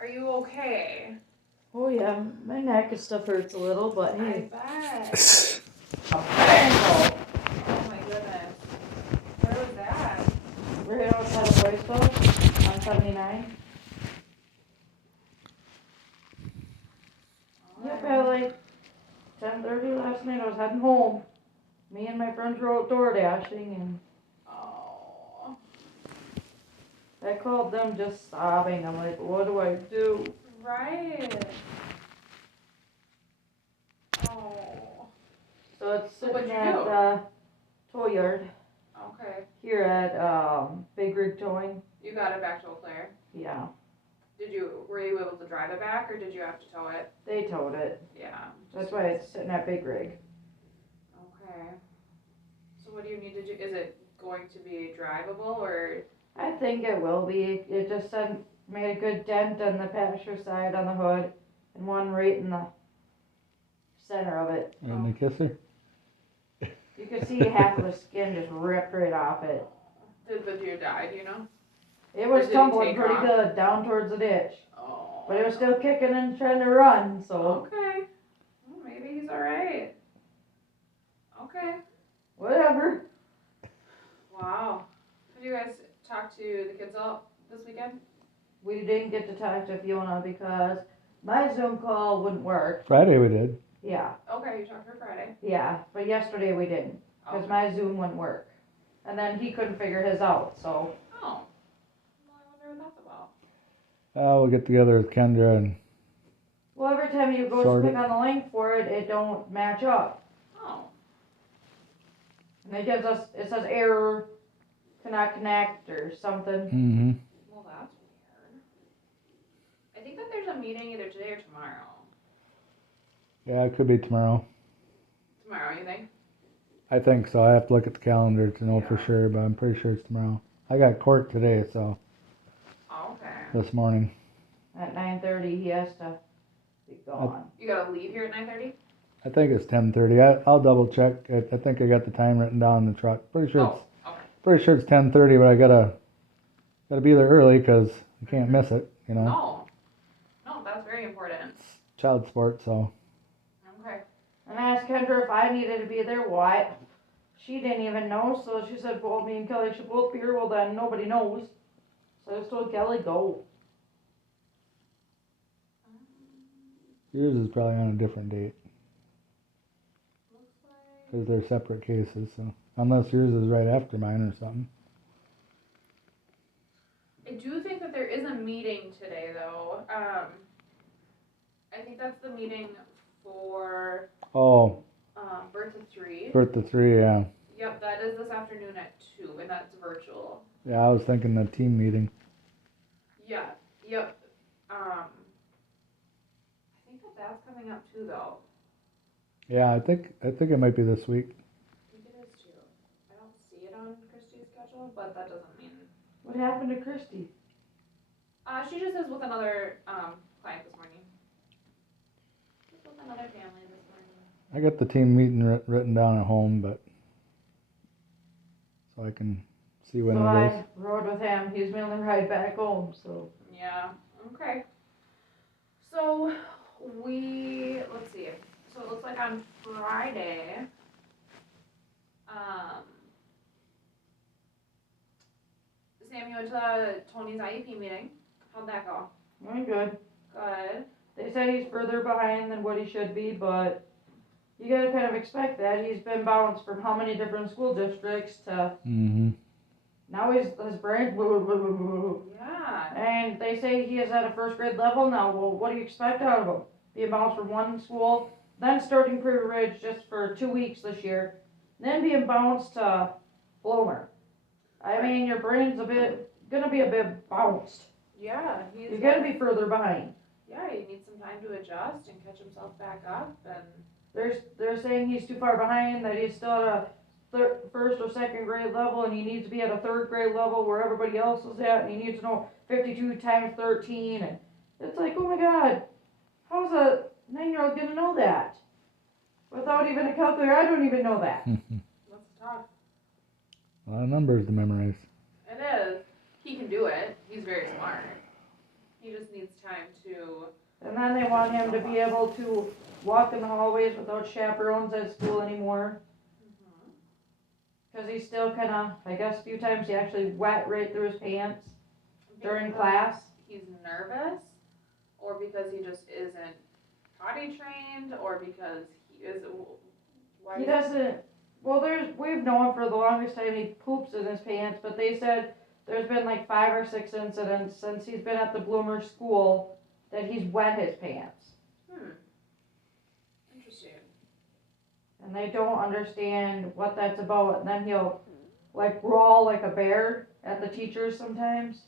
Are you okay? Oh yeah, my neck and stuff hurts a little, but hey. I bet. A triangle! Oh my goodness. Where was that? Right outside of Boyceville on 79. Yep, at like 10:30 last night I was heading home. Me and my friends were out door dashing and Oh. I called them just sobbing. I'm like, what do I do? Right. Oh. So it's So what'd sitting you at do? the tow yard Okay. here at Big Rig Towing. You got it back to Eau Claire. Yeah, Were you able to drive it back or did you have to tow it? they towed it. Yeah. That's why it's sitting at Big Rig. Okay. So what do you need to do? Is it going to be drivable or? I think it will be. It just made a good dent on the passenger side on the hood and one right in the center of it. And the kisser? You could see half of the skin just ripped right off it. Did the deer die, do you know? It was Or did he tumbling take pretty off? good down towards the ditch. Oh. But it was still kicking and trying to run, so Okay. Well, maybe he's alright. Okay. whatever. Wow. Have you guys talked to the kids all this weekend? We didn't get to talk to Fiona because my Zoom call wouldn't work. Friday we did. Yeah, Okay, you talked to her Friday. yeah, but yesterday we didn't because my Zoom wouldn't work. And then he couldn't figure his out, so. Oh. Well, I wonder what that's about. We'll get together with Kendra and Well, every time you go Sort to it. click on the link for it, it don't match up. Oh. And it says error, cannot connect or something. Well, that's weird. I think that there's a meeting either today or tomorrow. Yeah, it could be tomorrow. Tomorrow, you think? I think so. I have to look at the calendar to know for Yeah. sure, but I'm pretty sure it's tomorrow. I got court today, so Oh, okay. this morning. At 9:30, he has to be gone. You gotta leave here at 9:30? I think it's 10:30. I'll double check. I think I got the time written down in the truck. Pretty sure Oh, okay. it's 10:30, but I gotta be there early because I can't miss it. You know, No. No, that's very important. child sport. So Okay. And I asked Kendra if I needed to be there. Why? She didn't even know, so she said, well, me and Kelly should both be here. Well, then nobody knows. So I just told Kelly, go. yours is probably on a different date Looks like. because they're separate cases. So unless yours is right after mine or something. I do think that there is a meeting today, though. I think that's the meeting for Oh, Bertha 3. Bertha 3. Yeah. Yep, that is this afternoon at 2, and that's virtual. Yeah, I was thinking the team meeting. Yeah, yep. I think that's coming up too, though. Yeah, I think it might be this week. I think it is too. I don't see it on Christy's schedule, but that doesn't mean. What happened to Christy? She just is with another client this morning. Just with another family this morning. I got the team meeting written down at home, but so I can see when So it is. I rode with him. He's my only ride back home, so. Yeah, okay. So let's see. So it looks like on Friday, Sam, you went to Tony's IEP meeting. How'd that go? Doing good. Good. They said he's further behind than what he should be, but you gotta kind of expect that. He's been bounced from how many different school districts to now his brain. Yeah. And they say he is at a first grade level now. Well, what do you expect out of him? Being bounced from one school, then starting Prairie Ridge just for 2 weeks this year, then being bounced to Blomer. I mean, your brain's gonna be a bit bounced. Yeah, You're gonna be further behind. Yeah, he needs some time to adjust and catch himself back up, and They're saying he's too far behind, that he's still at a first or second grade level, and he needs to be at a third grade level where everybody else is at, and he needs to know 52 times 13, and it's like, oh my god, how's a 9-year-old gonna know that? Without even a calculator, I don't even know that. that's tough. A lot of numbers to memorize. It is. He can do it. He's very smart. He just needs time to, And then they want him to be able to walk in the hallways without chaperones at school anymore. Cause he's still kinda, I guess a few times he actually wet right through his pants during because class. he's nervous, or because he just isn't potty trained, or because he is, why? He doesn't, well, we've known for the longest time he poops in his pants, but they said there's been like 5 or 6 incidents since he's been at the Bloomer school that he's wet his pants. Interesting. And they don't understand what that's about, and then he'll like brawl like a bear at the teachers sometimes.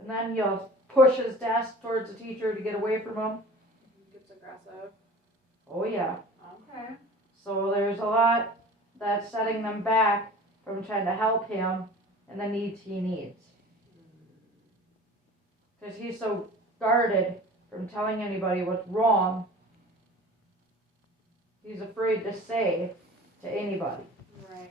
And then he'll push his desk towards the teacher to get away from him. He gets aggressive. Oh yeah. Okay. So there's a lot that's setting them back from trying to help him and the needs he needs. Because he's so guarded from telling anybody what's wrong, he's afraid to say to anybody. Right.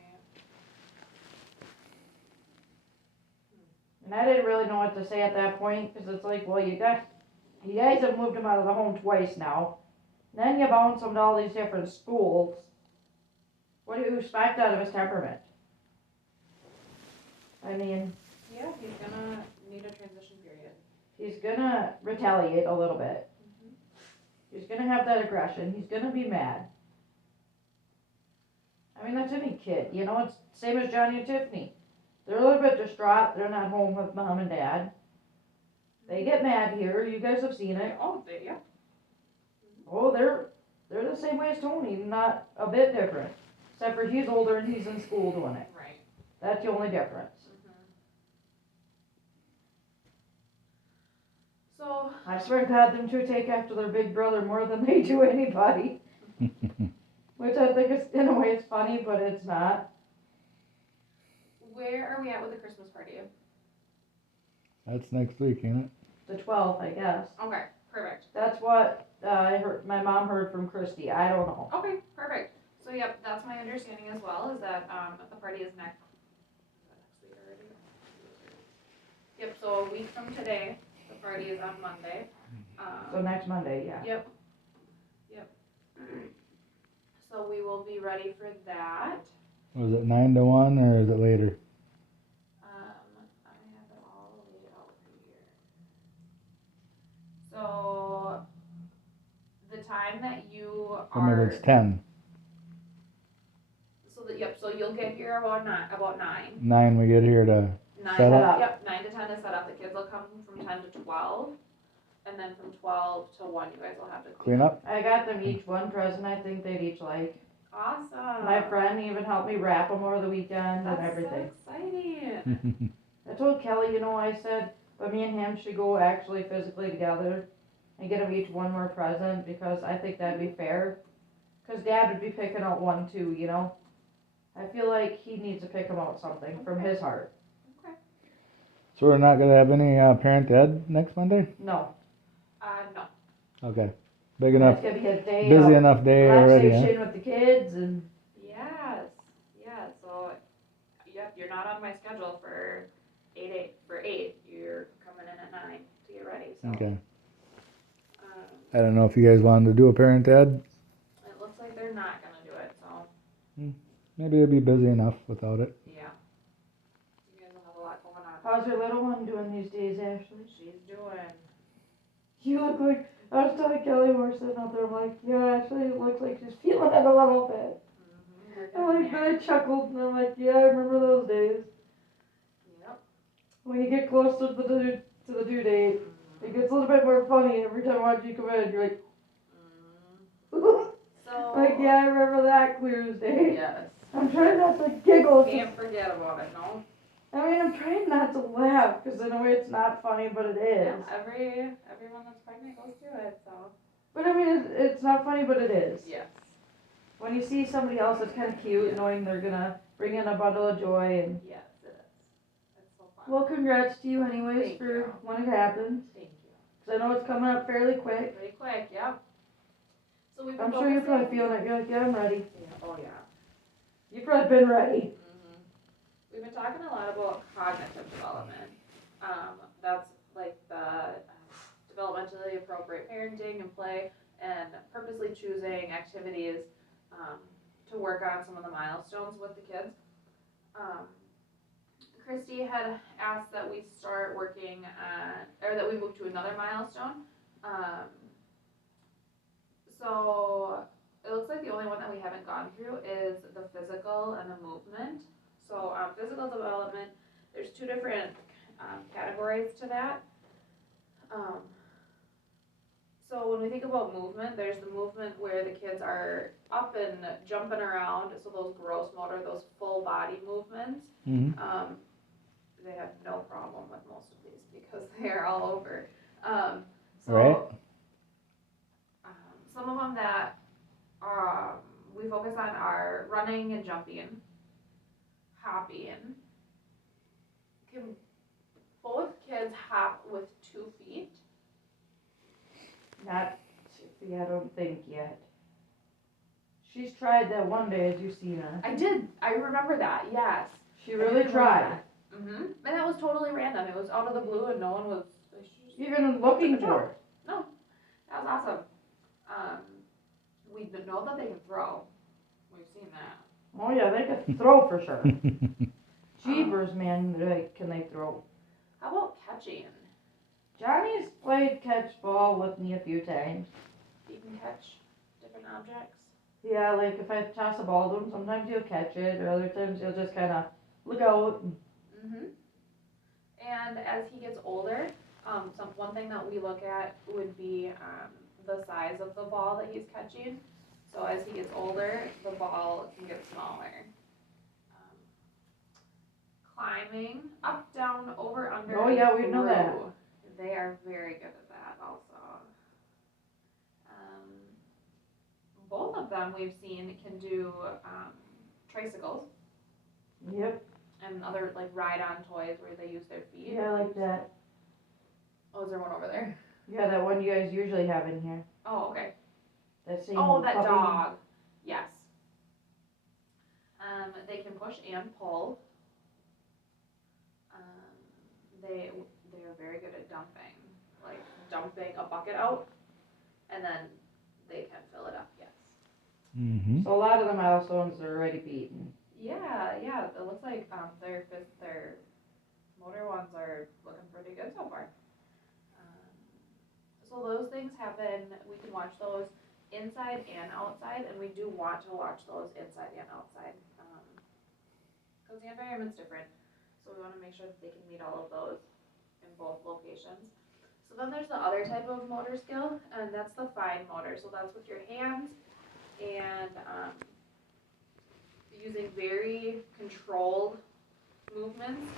And I didn't really know what to say at that point, because it's like, well, you guys have moved him out of the home twice now. Then you bounce him to all these different schools. What do you expect out of his temperament? I mean, Yeah, he's gonna need a transition period. he's gonna retaliate a little bit. He's gonna have that aggression. He's gonna be mad. I mean, that's any kid, you know, it's same as Johnny and Tiffany. They're a little bit distraught. They're not home with mom and dad. They get mad here. You guys have seen it. Yeah. Oh, they're the same way as Tony, not a bit different. Except for he's older and he's in school doing it. Right. That's the only difference. So, I swear to God, them two take after their big brother more than they do anybody. Which I think is, in a way, it's funny, but it's not. where are we at with the Christmas party? That's next week, ain't it? The 12th, I guess. Okay, perfect. That's what I heard. My mom heard from Christy. I don't know. Okay, perfect. So, yep, that's my understanding as well, is that, the party is next week already? Yep, so a week from today, the party is on Monday. So next Monday, yeah. Yep. So we will be ready for that. Was it 9 to 1 or is it later? I have it all laid out here. So the time that you I remember are, it's 10. so you'll get here about 9. 9 we get here to 9, set up. Yep, 9 to 10 is set up. The kids will come from 10 to 12. And then from 12 to 1, you guys will have to clean up. I got them each one present I think they'd each like. Awesome. My friend even helped me wrap them over the weekend and everything. So exciting. I told Kelly, I said, but me and him should go actually physically together and get them each one more present because I think that'd be fair. Because Dad would be picking out one too, I feel like he needs to pick him out something from his heart. So we're not gonna have any parent ed next Monday? No. No. Okay. Big enough, It's gonna be a day busy of enough day already, huh? relaxation with the kids and Yes. Yeah. So, yep, you're not on my schedule for 8. You're coming in at 9 to get ready. So. Okay. Um, I don't know if you guys wanted to do a parent ed. it looks like they're not gonna do it. So. Maybe it'd be busy enough without it. Yeah. You guys will have a lot going on. how's your little one doing these days, Ashley? She's doing. You look like, I was telling Kelly when we were sitting out there, I'm like, yeah, Ashley, it looks like she's feeling it a little bit. I'm like, then I chuckled and I'm like, yeah, I remember those days. Yep. When you get close to the due date, it gets a little bit more funny every time I watch you come in. You're like, So. like, yeah, I remember that clear as day. Yes. I'm trying not to giggle. Can't forget about it. No. I mean, I'm trying not to laugh because in a way it's not funny, but it is. Yeah, everyone that's pregnant goes through it. So. But I mean, it's not funny, but it is. Yes. When you see somebody else that's kind of cute, knowing they're gonna bring in a bundle of joy, and Yes, it is. It's so fun. well, congrats to you anyways Thank for you. when it happens. Thank you. Cause I know it's coming up fairly quick. Pretty quick, yep. So we've been I'm sure you're probably focusing- feeling it. You're like, yeah, I'm ready. Yeah, oh yeah. You've probably been ready. We've been talking a lot about cognitive development. That's like the activities, to work on some of the milestones with the kids. Christy had asked that we start working on, or that we move to another milestone. So it looks like the only one that we haven't gone through is the physical and the movement. So physical development, there's two different categories to that. So when we think about movement, there's the movement where the kids are up and jumping around, so those gross motor, those full body movements. Mhm. They have no problem with most of these because they are all over. So, Right. some of them that we focus on are running and jumping, hopping. Can both kids hop with 2 feet? Not, I don't think yet. She's tried that one day, as you've seen her. I did. I remember that. Yes. She really tried. And that was totally random. It was out of the blue, and no one was. Even looking for her. No, that was awesome. We know that they can throw. We've seen that. Oh yeah, they could throw for sure. Jeepers, man, can they throw? How about catching? Johnny's played catch ball with me a few times. He can catch different objects. Yeah, like if I toss a ball to him, sometimes he'll catch it, or other times he'll just kind of look out. And as he gets older, one thing that we look at would be the size of the ball that he's catching. So as he gets older, the ball can get smaller. Climbing, up, down, over, under. Oh, yeah, we know that. through. They are very good at that also. Both of them we've seen can do tricycles Yep. and other like ride-on toys where they use their feet. Yeah, I like that. Oh, is there one over there? Yeah, that one you guys usually have in here. Oh, okay. That same Oh, that puppy. dog. Yes. They can push and pull. They are very good at dumping, like dumping a bucket out, and then they can fill it up. Yes. Mhm. So a lot of the milestones are already beaten. Yeah. It looks like their motor ones are looking pretty good so far. So those things happen. We can watch those inside and outside, and we do want to watch those inside and outside, because the environment's different. So we want to make sure that they can meet all of those in both locations. So then there's the other type of motor skill, and that's the fine motor. So that's with your hands and using very controlled movements,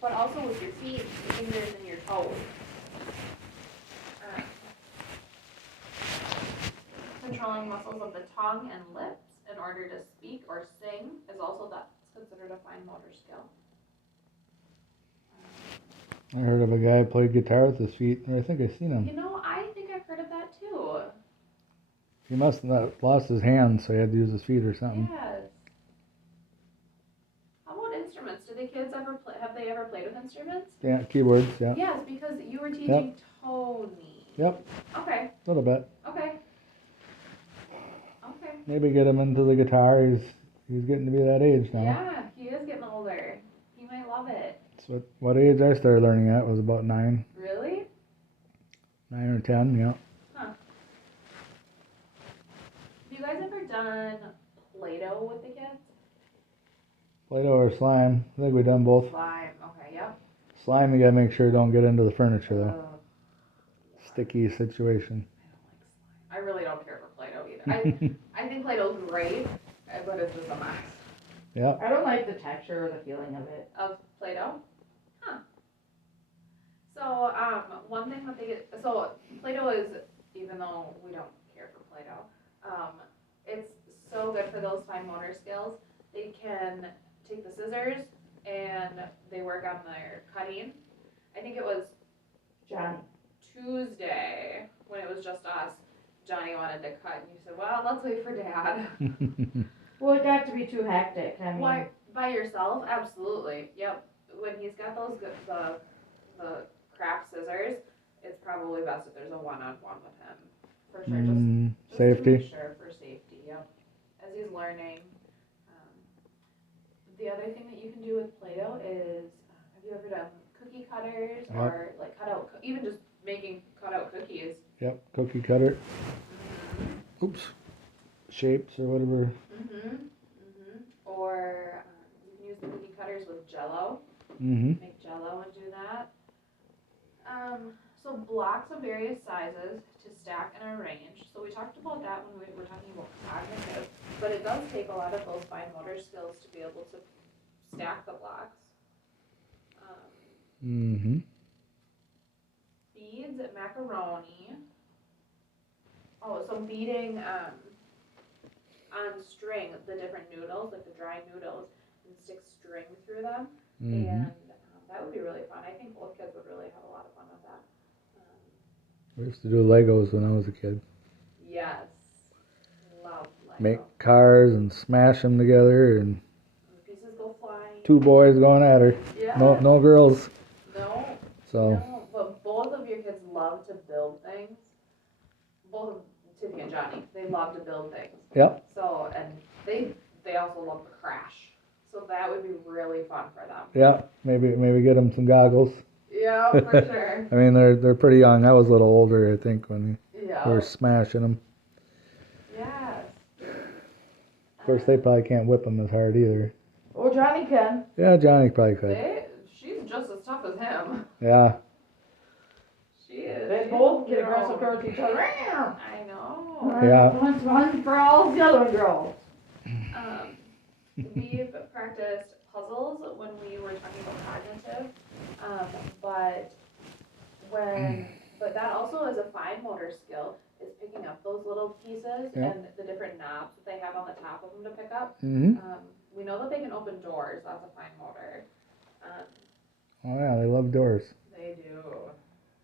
but also with your feet, your fingers, and your toes. Controlling muscles of the tongue and lips in order to speak or sing is also that's considered a fine motor skill. I heard of a guy who played guitar with his feet, or I think I seen him. You know, I think I've heard of that too. He must have not lost his hands, so he had to use his feet or something. Yes. How about instruments? Do the kids ever play? Have they ever played with instruments? Yeah, keyboards, yeah. Yes, because you were teaching Tony. Yep, Okay. a little bit. Okay. Maybe get him into the guitar. He's getting to be that age now. Yeah, he is getting older. He might love it. So what age I started learning at was about 9. Really? 9 or 10, yeah. Huh. Have you guys ever done Play-Doh with the kids? Play-Doh or slime. I think we've done both. Slime. Okay, yep. Slime, you gotta make sure you don't get into the furniture though. Sticky situation. I really don't care for Play-Doh either. I think Play-Doh's great, but it's just a mess. Yeah. I don't like the texture or the feeling of it. Of Play-Doh? Huh. So, one thing that so Play-Doh is, even though we don't care for Play-Doh, it's so good for those fine motor skills. They can take the scissors and they work on their cutting. I think it was Johnny. Tuesday when it was just us. Johnny wanted to cut, and you said, "Well, let's wait for Dad." Well, it got to be too hectic. I mean, Why, by yourself? Absolutely. Yep. When he's got those the craft scissors, it's probably best if there's a one-on-one with him. for sure, just to Safety. make sure for safety, yep, as he's learning. The other thing that you can do with Play-Doh is, have you ever done cookie cutters Yep. or like cut out, even just making cut out cookies? Yep, cookie cutter. Oops. Shapes or whatever. Or you can use the cookie cutters with Jello. Mm-hmm. Make Jello and do that. So blocks of various sizes to stack and arrange. So we talked about that when we were talking about cognitive, but it does take a lot of those fine motor skills to be able to stack the blocks. Mm-hmm. Beads, macaroni. Oh, so beating on string the different noodles, like the dry noodles, and stick string through them. Mm-hmm. And that would be really fun. I think both kids would really have a lot of fun with that. We used to do Legos when I was a kid. Yes. Love Lego. Make cars and smash them together, and And the pieces go flying. 2 boys going at her. Yeah. No girls. No. So No, but both of your kids love to build things. Both of Tiffy and Johnny, they love to build things. Yep. So, and they also love to crash. So that would be really fun for them. Yeah, maybe get them some goggles. Yeah, for sure. I mean, they're pretty young. I was a little older, I think, when Yeah. we were smashing them. Yes. Of course, they probably can't whip them as hard either. Oh, Johnny can. Yeah, Johnny probably could. She's just as tough as him. Yeah. She is. They She's both a get girl. aggressive towards each other. I know. Yeah. One for all the other girls. We've practiced puzzles when we were talking about cognitive, but that also is a fine motor skill, is picking up those little pieces Yeah. and the different knobs that they have on the top of them to pick up. Mm-hmm. We know that they can open doors, that's a fine motor. Oh yeah, they love doors They do.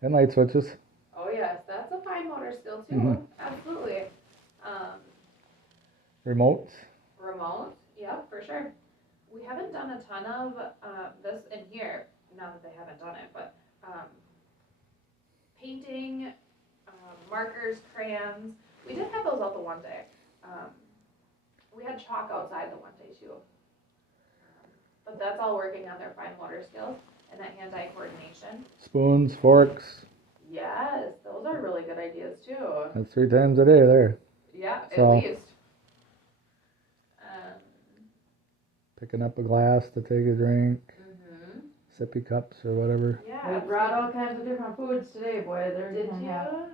and light switches. Oh yes, that's a fine motor skill too, Mhm. absolutely. Remotes. Remote, yeah, for sure. We haven't done a ton of this in here, not that they haven't done it, but painting, markers, crayons. We did have those out the one day. We had chalk outside the one day too. But that's all working on their fine motor skills and that hand-eye coordination. Spoons, forks. Yes, those are really good ideas too. That's 3 times a day there. Yeah, So- at least. Picking up a glass to take a drink. Mhm. Sippy cups or whatever. Yeah. We brought all kinds of different foods today, boy. They're Did gonna you? have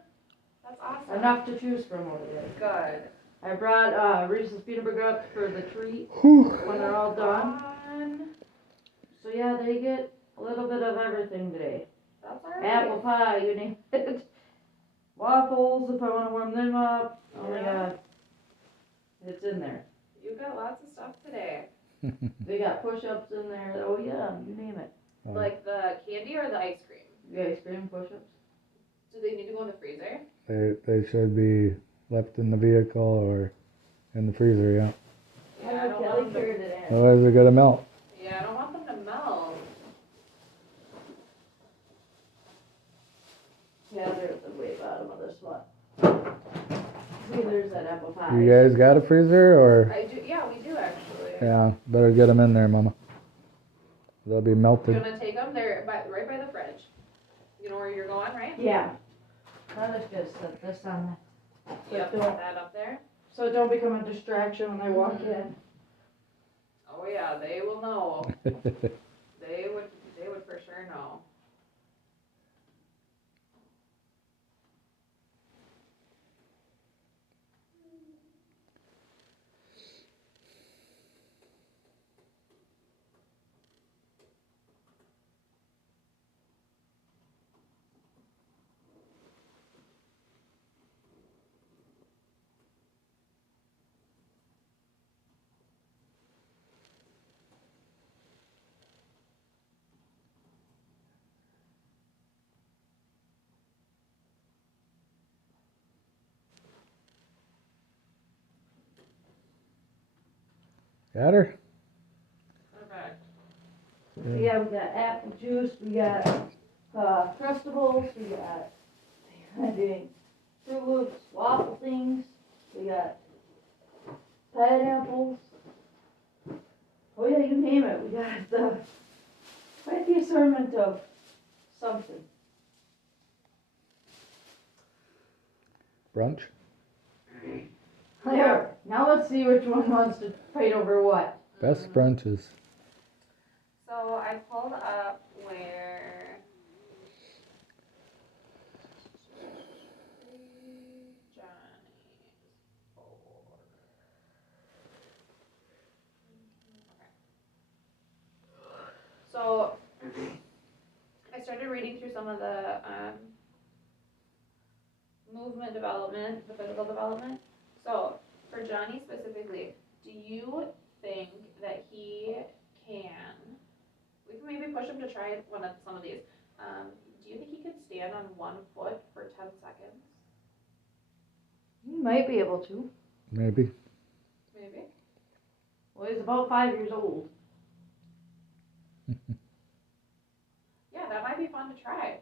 That's awesome. enough to choose from over there. Good. I brought Reese's peanut butter cups for the treat Whew. when they're all done. Fun. So yeah, they get a little bit of everything today. That's alright. Apple pie, you name it. Waffles, if I want to warm them up. Oh my Yeah. god. It's in there. You got lots of stuff today. They got push-ups in there. Oh yeah, you name it. Like the candy or the ice cream? The ice cream push-ups. Do they need to go in the freezer? They should be left in the vehicle or in the freezer, yeah. Yeah, I don't Kelly want them carried it in. Otherwise they're gonna melt. Yeah, I don't want them to melt. Yeah, they're at the way bottom of this one. See, there's that apple pie. You guys got a freezer or? I do. Yeah, we do actually. Yeah, better get them in there, Mama. They'll be You melted. wanna take them? They're right by the fridge. You know where you're going, right? Yeah. I'll just set this on Yep. don't- Put that up there. so it don't become a distraction when I walk in. Oh yeah, they will know. They would for sure know. Got her? Perfect. Yeah, we got apple juice, we got Crustables, we got, I'm doing Fruit Loops, waffle things. We got pineapples. Oh yeah, you name it. We got quite the assortment of something. Brunch? There. Now let's see which one wants to fight over what. Best brunches. So I pulled up where Johnny's board. Okay. So I started reading through some of the movement development, the physical development. So for Johnny specifically, do you think that he can? We can maybe push him to try some of these. Do you think he could stand on 1 foot for 10 seconds? He might be able to. Maybe. Maybe. Well, he's about 5 years old. Yeah, that might be fun to try.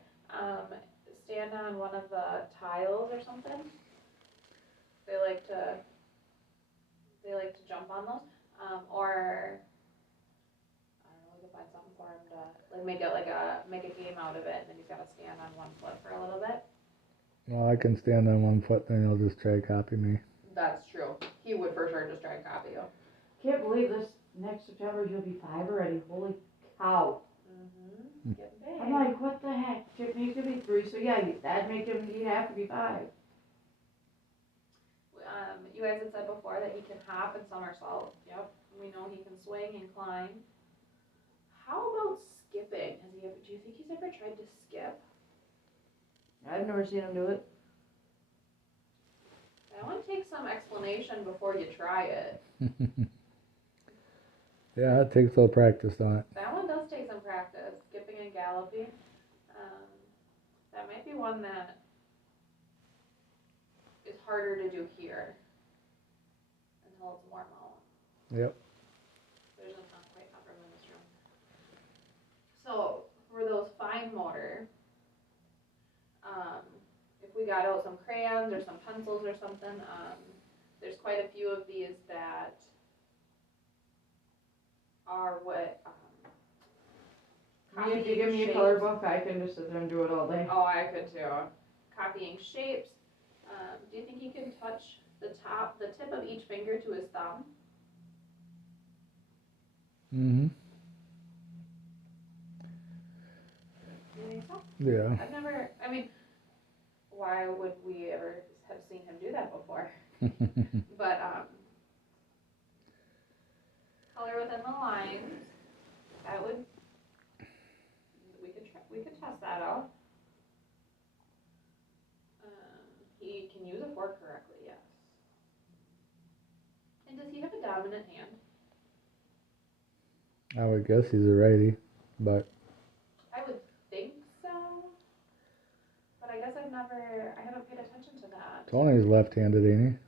Stand on one of the tiles or something. They like to jump on those. Or I don't know, we could find something for him to like make a game out of it, and then he's got to stand on 1 foot for a little bit. Well, I can stand on 1 foot, then he'll just try to copy me. That's true. He would for sure just try and copy you. Can't believe this next September he'll be 5 already. Holy cow. Mm-hmm. Getting big. I'm like, what the heck? Tiffany's gonna be 3, so yeah, that'd make him, he'd have to be 5. You guys had said before that he can hop and somersault. Yep. We know he can swing and climb. How about skipping? Do you think he's ever tried to skip? I've never seen him do it. That one takes some explanation before you try it. Yeah, it takes a little practice on it. That one does take some practice, skipping and galloping. That might be one that is harder to do here until it's warm out. Yep. There's not quite enough room in this room. So for those fine motor, if we got out some crayons or some pencils or something, there's quite a few of these that are what If you give me a color book, I can just sit there and do it all day. Oh, I could too. Copying shapes. Do you think you can touch the tip of each finger to his thumb? Mm-hmm. Do you think so? Yeah. I've never, why would we ever have seen him do that before? But, color within the lines, that would, we could test that out. He can use a fork correctly, yes. And does he have a dominant hand? I would guess he's a righty, but I would think so. But I guess I haven't paid attention to that. Tony's left-handed, ain't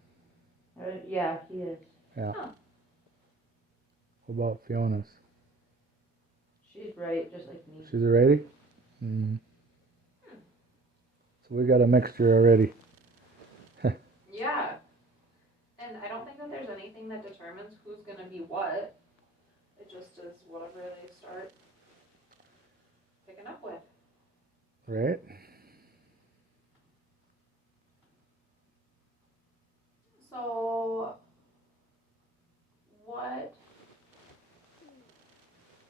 Yeah, he is. he? Yeah. Huh. What about Fiona's? She's right, just like me. She's a righty? Mm-hmm. So we got a mixture already. Yeah. And I don't think that there's anything that determines who's gonna be what. It just is whatever they start picking up with. Right? So, what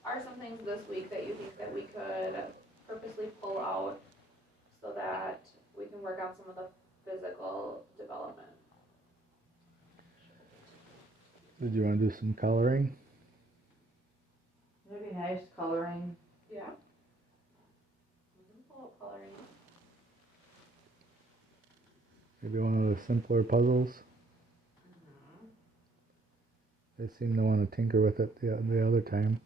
are some things this week that you think that we could purposely pull out so that we can work on some of the physical development? Did you want to do some coloring? That'd be nice, coloring. Yeah. We can pull out coloring. Maybe one of the simpler puzzles? They seem to want to tinker with it the other time.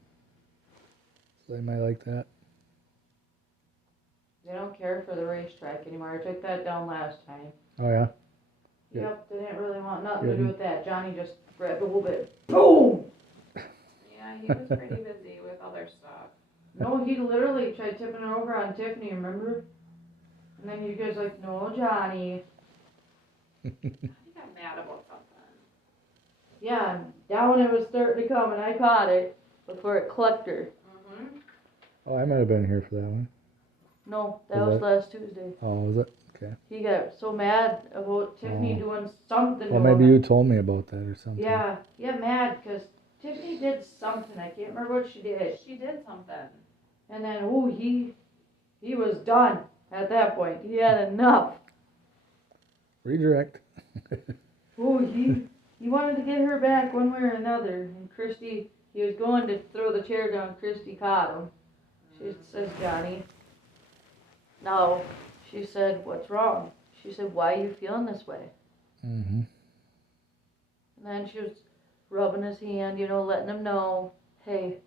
So they might like that. They don't care for the racetrack anymore. I took that down last time. Oh, yeah? Yeah. Yep, they didn't really want nothing to Yeah. do with that. Johnny just grabbed a little bit. Boom! Yeah, he was pretty busy with other stuff. No, he literally tried tipping her over on Tiffany, remember? And then you guys like, no, Johnny. He got mad about something. Yeah, and that one it was starting to come and I caught it before it clipped her. Mm-hmm. Oh, I might have been here for that one. No, that Was was that- last Tuesday. Oh, was it? Okay. He got so mad about Tiffany Oh. doing something Well, to maybe him. you told me about that or something. Yeah, he got mad because Tiffany did something. I can't remember what she did. She did something. And then, he was done at that point. He had enough. Redirect. He wanted to get her back one way or another. And Christy, he was going to throw the chair down. Christy caught him. She says, Johnny. No, she said, what's wrong? She said, why are you feeling this way? Mm-hmm. And then she was rubbing his hand, letting him know, hey,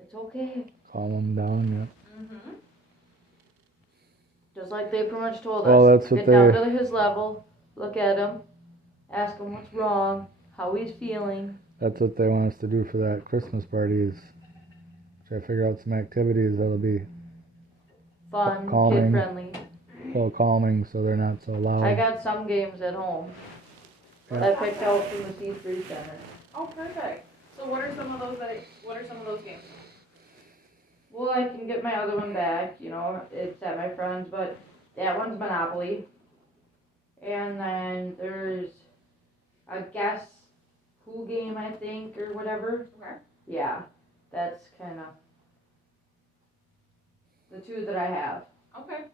it's okay. Calm him down, Mm-hmm. Just like they pretty much told Well, us. that's what Get down they- to his level, look at him, ask him what's wrong, how he's feeling. yeah. That's what they want us to do for that Christmas party is try to figure out some activities that'll be Fun, Calming. kid-friendly. a little calming so they're not so loud. I got some games at home that I picked out from the C3 Center. Oh, perfect. So what are some of those games? Well, I can get my other one back, it's at my friend's, but that one's Monopoly. And then there's a Guess Who game, I think, or whatever. Okay. Yeah, that's kind of the two that I have. Okay.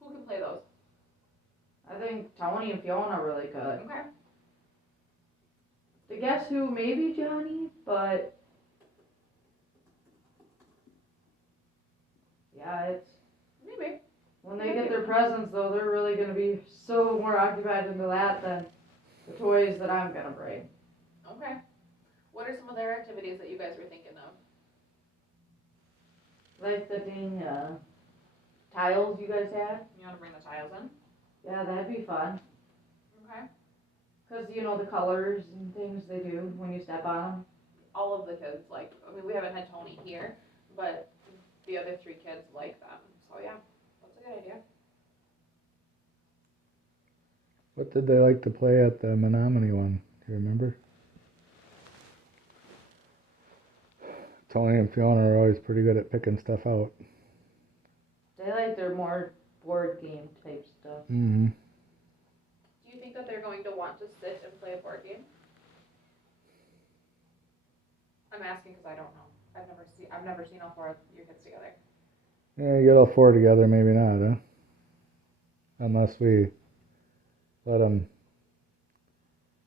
Who can play those? I think Tony and Fiona really could. Okay. The Guess Who, maybe Johnny, but yeah, it's Maybe. when they get their presents though, they're really gonna be so more occupied into that than the toys that I'm gonna bring. Okay. What are some of their activities that you guys were thinking of? Like the dang tiles you guys had. You want to bring the tiles in? Yeah, that'd be fun. Okay. Cause the colors and things they do when you step on them. All of the kids we haven't had Tony here, but the other 3 kids like them. So yeah, that's a good idea. What did they like to play at the Menominee one? Do you remember? Tony and Fiona are always pretty good at picking stuff out. They like their more board game type stuff. Mm-hmm. Do you think that they're going to want to sit and play a board game? I'm asking because I don't know. I've never seen all 4 of your kids together. Yeah, you get all 4 together, maybe not, huh? Unless we let them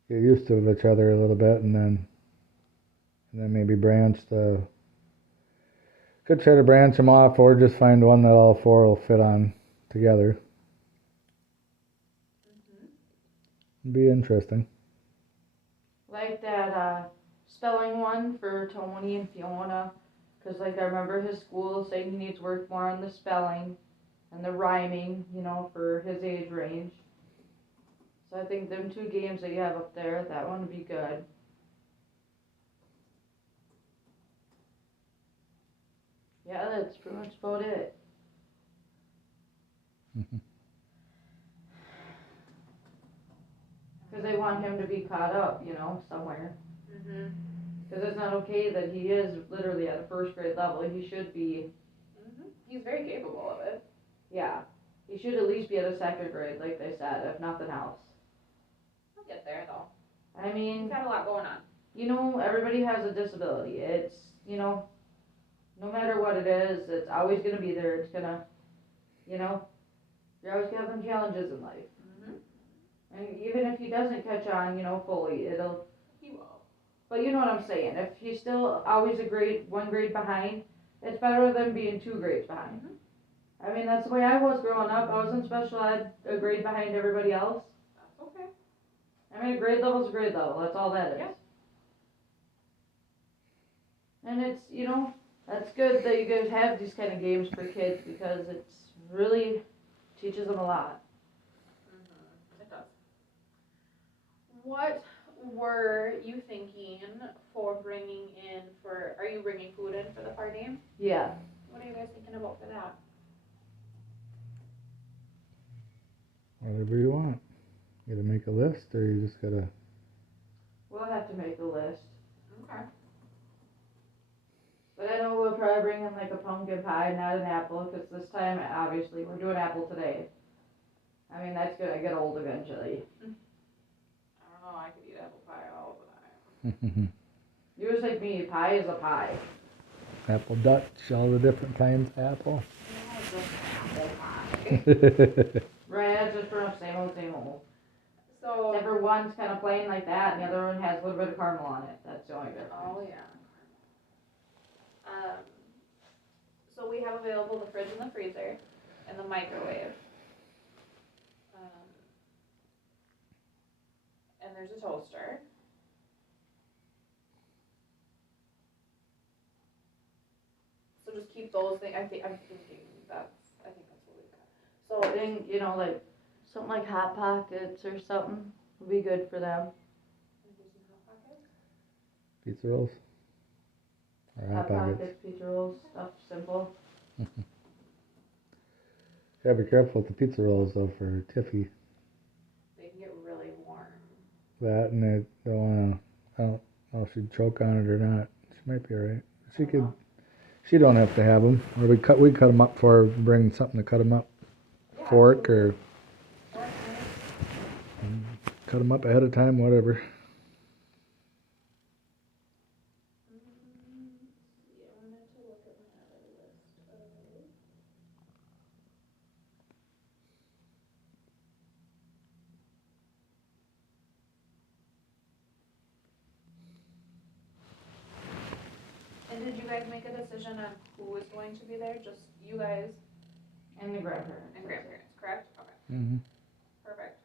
get used to each other a little bit, and then maybe could try to branch them off, or just find one that all 4 will fit on together. It'd be interesting. Like that spelling one for Tony and Fiona. Cause I remember his school saying he needs to work more on the spelling and the rhyming, for his age range. So I think them 2 games that you have up there, that one would be good. Yeah, that's pretty much about it. Cause they want him to be caught up, somewhere. Mm-hmm. Cause it's not okay that he is literally at a 1st grade level. He should be, Mm-hmm. He's very capable of it. yeah. He should at least be at a 2nd grade, like they said, if nothing else. He'll get there though. I He's mean, got a lot going on. everybody has a disability. It's, no matter what it is, it's always gonna be there. It's gonna, you're always gonna have them challenges in life. Mm-hmm. And even if he doesn't catch on, fully, He will. but you know what I'm saying. If he's still always 1 grade behind, it's better than being 2 grades behind. Mhm. I mean, that's the way I was growing up. I was in special ed, a grade behind everybody else. That's okay. I mean, a grade level's a grade level. That's all that is. Yeah. And it's, that's good that you guys have these kind of games for kids because it's really teaches them a lot. Mm-hmm. It does. What were you thinking for bringing in are you bringing food in for the party? Yeah. What are you guys thinking about for that? Whatever you want. You gotta make a list, or you just gotta. We'll have to make a list. Okay. But I know we'll probably bring in like a pumpkin pie, not an apple, because this time, obviously, we're doing apple today. I mean, that's gonna get old eventually. I don't know, I could eat apple pie all the time. You're just like me, pie is a pie. Apple Dutch, all the different kinds of apple. Yeah, it's just apple pie. Right, it's just pretty much same old, same old. So, Except for one's kind of plain like that, and the other one has a little bit of caramel on it. That's the only difference. oh yeah. So we have available the fridge and the freezer and the microwave. And there's a toaster. So just keep those things, I'm thinking that's what we've got. So I think, you know, like, something like Hot Pockets or something would be good for them. Pizza rolls. Or Hot Pockets. Pizza rolls, stuff simple. Gotta be careful with the pizza rolls though for Tiffy. They can get really warm. That and I don't wanna. I don't know if she'd choke on it or not. She might be alright. She could. She don't have to have them. Or we cut them up for her. Bring something to cut them up. Yeah, Fork or Fork, knife. cut them up ahead of time. Whatever. Yeah, I wanted to look at my other list of. And did you guys make a decision on who is going to be there? Just you guys And the grandparents. and grandparents, correct? Okay, Mm-hmm. perfect.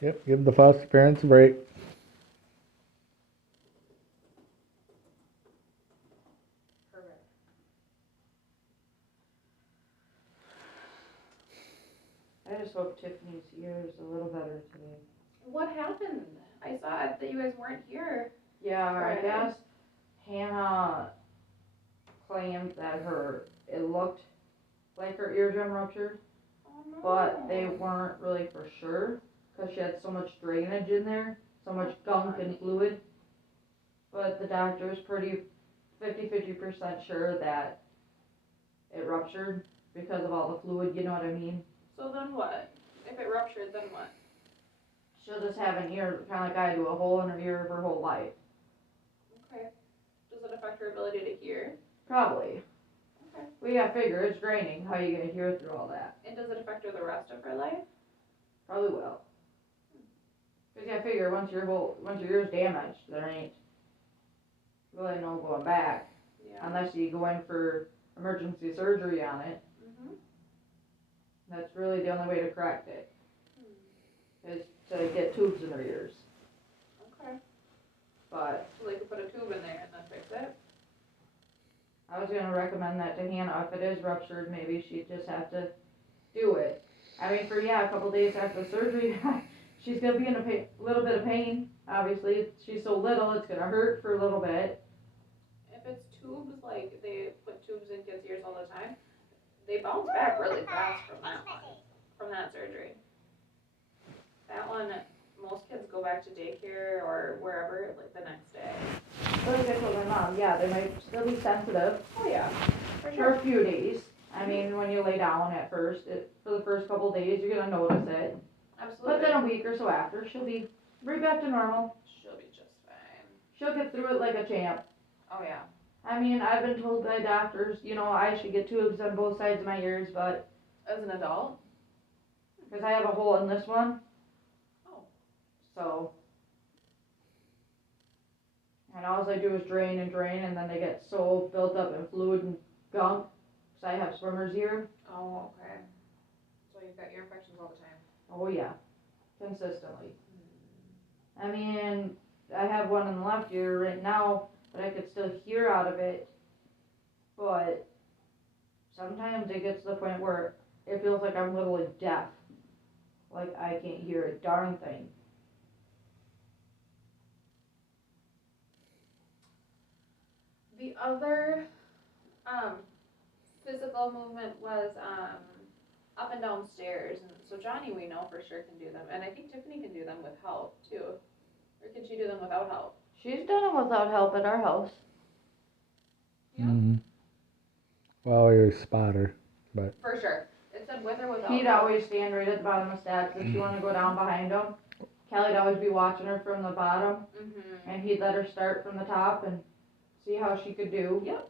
Yep. Give the foster parents a break. Perfect. I just hope Tiffany's here is a little better today. What happened? I saw that you guys weren't here. Yeah, I Right. guess Hannah claimed that it looked like her eardrum ruptured, Oh no. but they weren't really for sure, because she had so much drainage in there, so much gunk and fluid. But the doctor's pretty 50% sure that it ruptured because of all the fluid, you know what I mean? So then what? If it ruptured, then what? She'll just have an ear, kind of like I do, a hole in her ear her whole life. Okay. Does it affect her ability to hear? Probably. Okay. We gotta figure, it's draining, how you gonna hear through all that? And does it affect her the rest of her life? Probably will. Cause you gotta figure, once your ear's damaged, there ain't really no going back, Yeah. unless you go in for emergency surgery on it. Mhm. That's really the only way to correct it, is to get tubes in her ears. Okay. But So they could put a tube in there and then fix it? I was gonna recommend that to Hannah, if it is ruptured, maybe she'd just have to do it. I mean, for, a couple days after the surgery, she's gonna be in a little bit of pain, obviously, she's so little, it's gonna hurt for a little bit. If it's tubes, like they put tubes in kids' ears all the time, they bounce back really fast from that one, from that surgery. That one, most kids go back to daycare or wherever, like the next day. But like I told my mom, they might still be sensitive Oh yeah, for for sure. a few days. I mean, when you lay down at first, for the first couple days, you're gonna notice it. Absolutely. But then a week or so after, she'll be right back to normal. She'll be just fine. She'll get through it like a champ. Oh yeah. I mean, I've been told by doctors, I should get tubes on both sides of my ears, but, As an adult? because I have a hole in this one. Oh. So. And all I do is drain, and then they get so built up in fluid and gunk, because I have swimmer's ear. Oh, okay. So you've got ear infections all the time. Oh yeah, consistently. I mean, I have one in the left ear right now, but I could still hear out of it. But sometimes it gets to the point where it feels like I'm literally deaf. Like I can't hear a darn thing. The other, physical movement was, up and down stairs, and so Johnny we know for sure can do them, and I think Tiffany can do them with help too. Or can she do them without help? She's done them without help at our house. Yeah. Mm-hmm. Well, you're a spotter, but For sure. It said with or without He'd help. always stand right at the bottom of the steps if she wanted to go down behind him. Kelly'd always be watching her from the bottom, Mm-hmm. and he'd let her start from the top and see how she could do. Yep.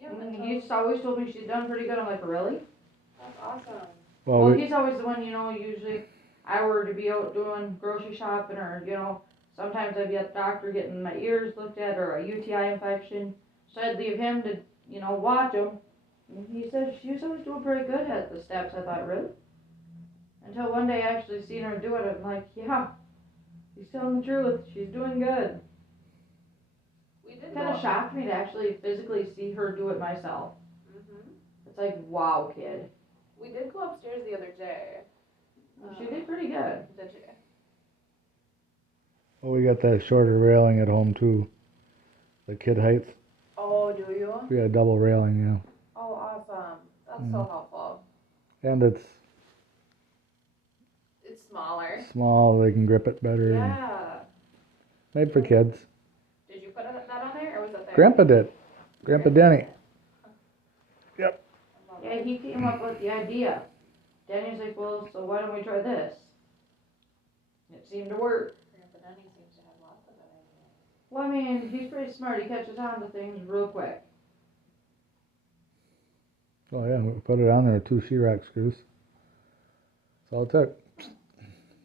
Yep. And until- he's always told me she's done pretty good. I'm like, really? That's awesome. well, Well, we, he's always the one, usually I were to be out doing grocery shopping or, sometimes I'd be at the doctor getting my ears looked at or a UTI infection. So I'd leave him to, watch him. And he said she was always doing pretty good at the steps. I thought, really? Until one day I actually seen her do it. I'm like, yeah, he's telling the truth. She's doing good. We did It kind of go. shocked me to actually physically see her do it myself. Mm-hmm. It's like, wow, kid. We did go upstairs the other day. She did pretty good. Did you? well, we got that shorter railing at home too. The kid height. Oh, do you? We got a double railing, Oh, awesome. That's Mm. so helpful. yeah. And it's It's smaller. small. They can grip it better. And Yeah. made for kids. Did you put that on there, or was that there? Grandpa did. Grandpa Denny. I love Yeah, it. he came up with the idea. Danny's like, well, so why don't we try this? It seemed to work. Grandpa Denny seems to have lots of good ideas. Well, I mean, he's pretty smart. He catches on to things real quick. Oh yeah, we put it on there with 2 sheetrock screws. That's all it took.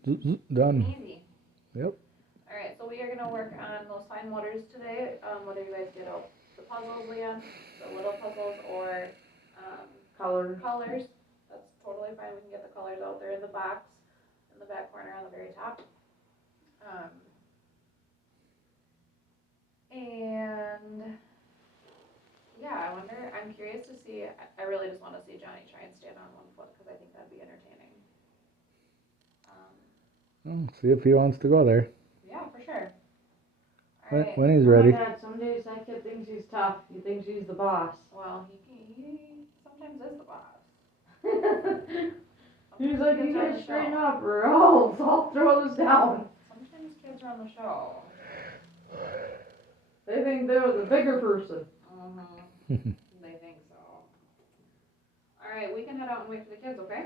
Zoop, zoop, done. Easy. Yep. All right, so we are gonna work on those fine motors today. Whether you guys get out the puzzles, Leon, the little puzzles, or Color. colors, that's totally fine. We can get the colors out there in the box, in the back corner on the very top. And yeah, I'm curious to see, I really just want to see Johnny try and stand on one foot, because I think that'd be entertaining. Well, see if he wants to go there. Yeah, for sure. All right. When he's Oh ready. my God, some days that kid thinks he's tough. He thinks he's the boss. Well, he sometimes is the boss. He's Sometimes like, kids you run guys the straighten show. up or else I'll throw this down. Sometimes kids run the show. They think they're the bigger person. They think so. All right, we can head out and wait for the kids, okay?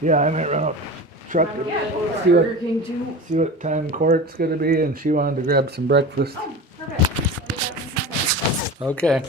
Yeah, I might run out truck I'm to Yeah, gonna go to see what- Burger King too. see what time court's gonna be, and she wanted to grab some breakfast. Oh, perfect. We'll do that when we come back. Okay.